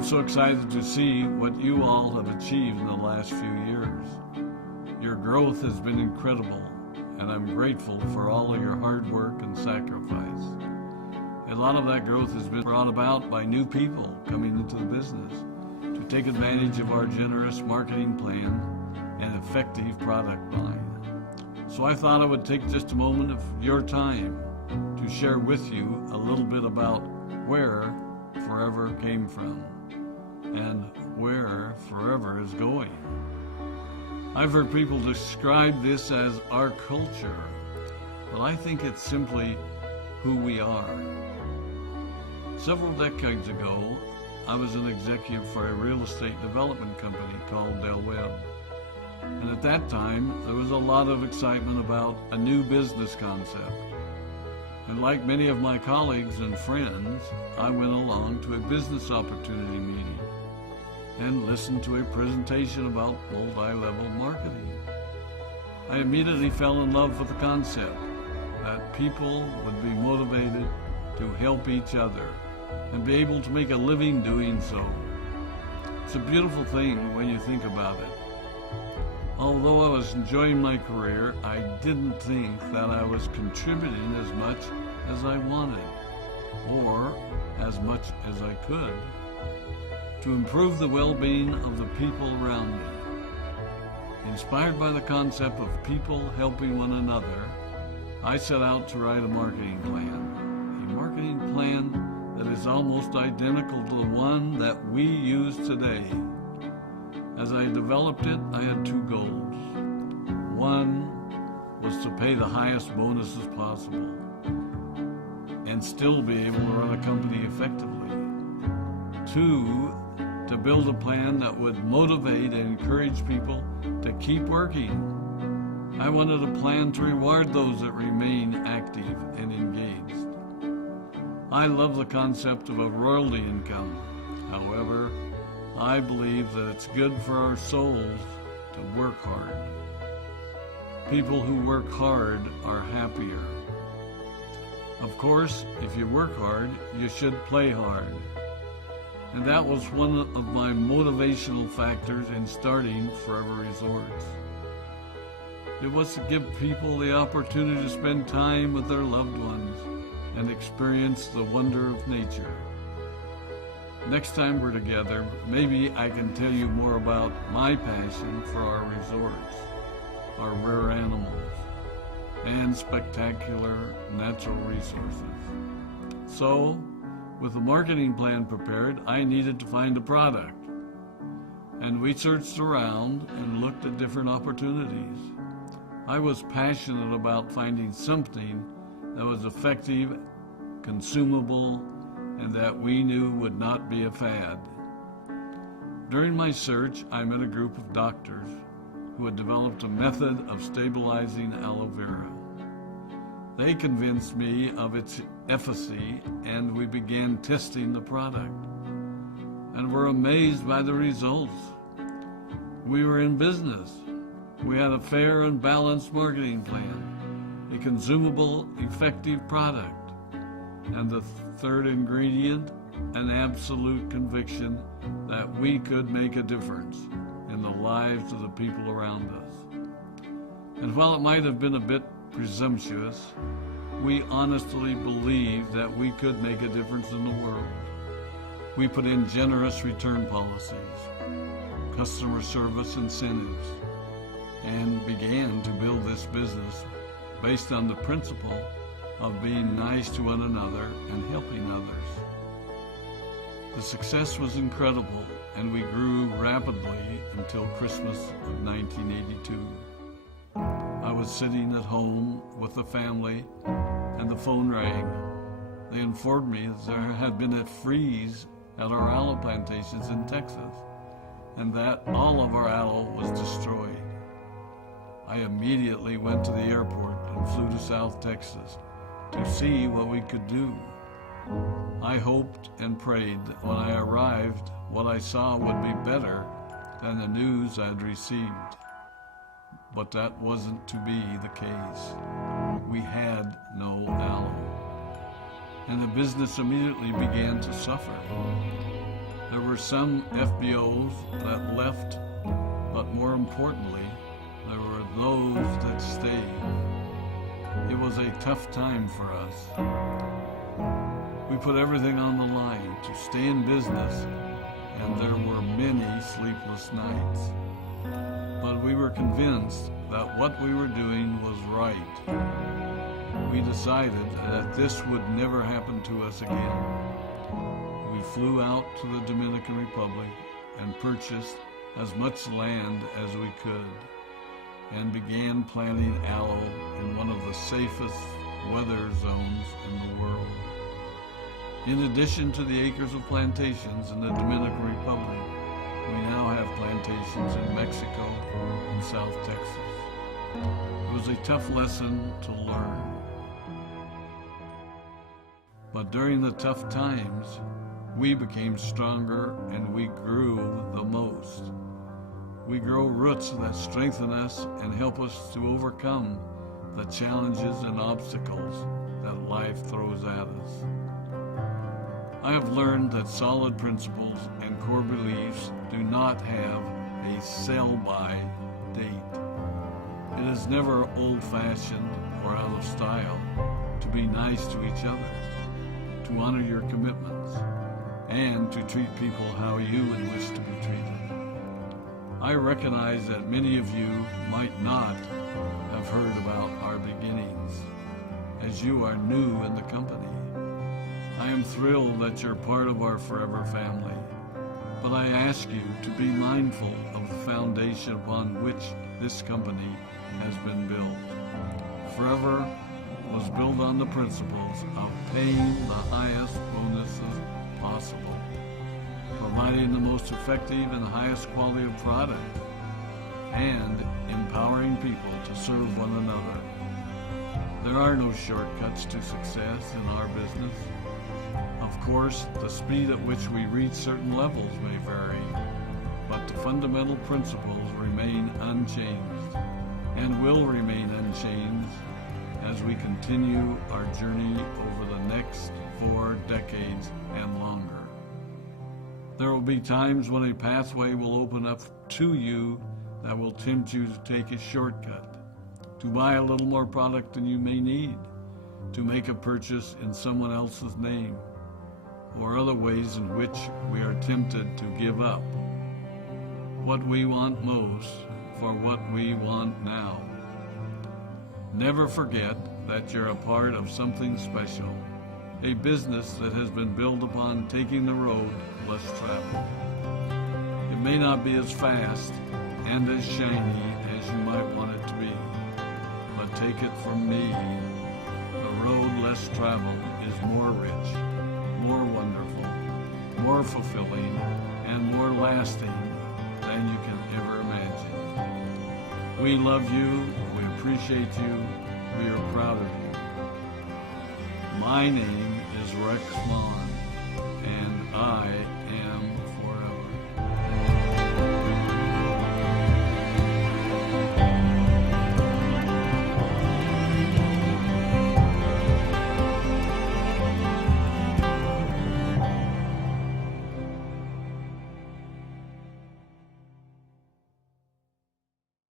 I'm so excited to see what you all have achieved in the last few years. Your growth has been incredible, and I'm grateful for all of your hard work and sacrifice. A lot of that growth has been brought about by new people coming into the business to take advantage of our generous marketing plan and effective product line. So I thought I would take just a moment of your time to share with you a little bit about where Forever came from and where Forever is going. I've heard people describe this as our culture, but I think it's simply who we are. Several decades ago, I was an executive for a real estate development company called Del Webb. And at that time, there was a lot of excitement about a new business concept. And like many of my colleagues and friends, I went along to a business opportunity meeting and listened to a presentation about multi-level marketing. I immediately fell in love with the concept that people would be motivated to help each other and be able to make a living doing so. It's a beautiful thing when you think about it. Although I was enjoying my career, I didn't think that I was contributing as much as I wanted, or as much as I could, to improve the well-being of the people around me. Inspired by the concept of people helping one another, I set out to write a marketing plan that is almost identical to the one that we use today. As I developed it, I had two goals. One was to pay the highest bonuses possible and still be able to run a company effectively. Two, to build a plan that would motivate and encourage people to keep working. I wanted a plan to reward those that remain active and engaged. I love the concept of a royalty income. However, I believe that it's good for our souls to work hard. People who work hard are happier. Of course, if you work hard, you should play hard. And that was one of my motivational factors in starting Forever Resorts. It was to give people the opportunity to spend time with their loved ones and experience the wonder of nature. Next time we're together, maybe I can tell you more about my passion for our resorts, our rare animals, and spectacular natural resources. So, with the marketing plan prepared, I needed to find a product. And we searched around and looked at different opportunities. I was passionate about finding something that was effective, consumable, and that we knew would not be a fad. During my search, I met a group of doctors who had developed a method of stabilizing aloe vera. They convinced me of its efficacy, and we began testing the product, and were amazed by the results. We were in business. We had a fair and balanced marketing plan, a consumable, effective product, and the third ingredient, an absolute conviction that we could make a difference in the lives of the people around us. And while it might have been a bit presumptuous, we honestly believed that we could make a difference in the world. We put in generous return policies, customer service incentives, and began to build this business based on the principle of being nice to one another and helping others. The success was incredible, and we grew rapidly until Christmas of 1982. I was sitting at home with the family, and the phone rang. They informed me that there had been a freeze at our aloe plantations in Texas, and that all of our aloe was destroyed. I immediately went to the airport and flew to South Texas to see what we could do. I hoped and prayed that when I arrived, what I saw would be better than the news I'd received. But that wasn't to be the case. We had no aloe, and the business immediately began to suffer. There were some FBOs that left, but more importantly, there were those that stayed. It was a tough time for us. We put everything on the line to stay in business, and there were many sleepless nights. But we were convinced that what we were doing was right. We decided that this would never happen to us again. We flew out to the Dominican Republic and purchased as much land as we could and began planting aloe in one of the safest weather zones in the world. In addition to the acres of plantations in the Dominican Republic, we now have plantations in Mexico and South Texas. It was a tough lesson to learn. But during the tough times, we became stronger and we grew the most. We grow roots that strengthen us and help us to overcome the challenges and obstacles that life throws at us. I have learned that solid principles and core beliefs do not have a sell-by date. It is never old-fashioned or out of style to be nice to each other, to honor your commitments, and to treat people how you would wish to be treated. I recognize that many of you might not have heard about our beginnings, as you are new in the company. I am thrilled that you're part of our Forever family, but I ask you to be mindful of the foundation upon which this company has been built. Forever was built on the principles of paying the highest bonuses possible, providing the most effective and highest quality of product, and empowering people to serve one another. There are no shortcuts to success in our business. Of course, the speed at which we reach certain levels may vary, but the fundamental principles remain unchanged and will remain unchanged as we continue our journey over the next 4 decades and longer. There will be times when a pathway will open up to you that will tempt you to take a shortcut, to buy a little more product than you may need, to make a purchase in someone else's name, or other ways in which we are tempted to give up what we want most for what we want now. Never forget that you're a part of something special, a business that has been built upon taking the road less traveled. It may not be as fast and as shiny as you might want it to be, but take it from me, the road less traveled is more rich, more wonderful, more fulfilling, and more lasting than you can ever imagine. We love you, we appreciate you, we are proud of you. My name is Rex Maughan, and I am